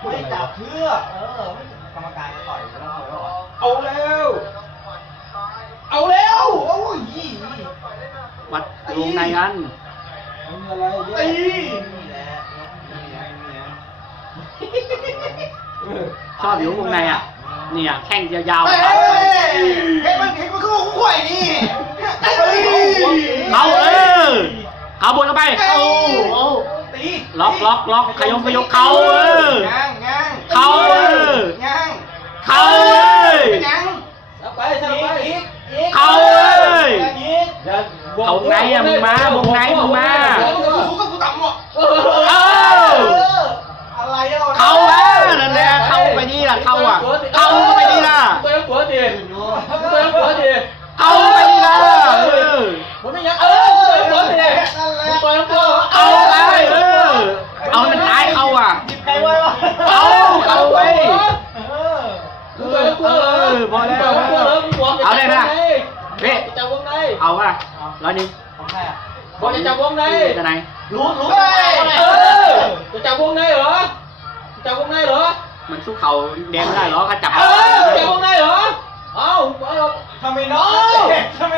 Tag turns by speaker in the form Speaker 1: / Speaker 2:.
Speaker 1: ไม่จับเพื่อกกรรมการจะต่อยแล้วเหรอ
Speaker 2: เอาเร็ว
Speaker 1: เอาเร็วโอ้ย
Speaker 3: วัดวงในกัน
Speaker 2: ไม่มีอะไรเยอะ
Speaker 1: ตีนี่แหละนี่แหละ
Speaker 3: ชอบอยู่วงในอ่ะเนี่ยแข้งยาว
Speaker 1: เฮ้ยเฮ้ยมันคือข่วยนี่
Speaker 3: ๆเขาเขาบนเข้าไป
Speaker 1: ตี
Speaker 3: ล็อกขยงเขา
Speaker 1: ง้าง
Speaker 3: เขา
Speaker 1: ง้าง
Speaker 3: เขา
Speaker 1: ง้าง
Speaker 2: สับไปสับไป
Speaker 3: เขาเขาไงอ่ะมึงมา
Speaker 1: กูก็กูต่ำหรอกอะไรอ่ะ
Speaker 3: เขานั่นแหละเข้าไปนี่ล่ะเข้าอ่ะเข้าไปนี่ล่ะ
Speaker 2: ตัวยังตัวดิตัวยังตัวดิ
Speaker 3: เข้าไปนี่ล่ะ
Speaker 2: ผมไม่ยังตัวยังตัวดิตัวยังตัว
Speaker 3: เอาไปเอาให้มันตายเข้าอ่ะ
Speaker 1: ใครไว้วะ
Speaker 3: เอาไป
Speaker 2: ตัวยังตัว
Speaker 3: พอแล้วเอาได้ไหมล่ะเฮ้ย
Speaker 2: จับวงใน
Speaker 3: เอาป่ะ100นึง
Speaker 1: ของใครอ่ะ
Speaker 2: บอกจะจับวงใน
Speaker 3: จะไหน
Speaker 1: รู้
Speaker 2: จะจับวงในเหรอจับวงในเหรอ
Speaker 3: มันสู้เขาแดงไม่ได้หรอเขาจับ
Speaker 2: จับวงในเหรอเอ้า
Speaker 1: ทำไมน้องทำไม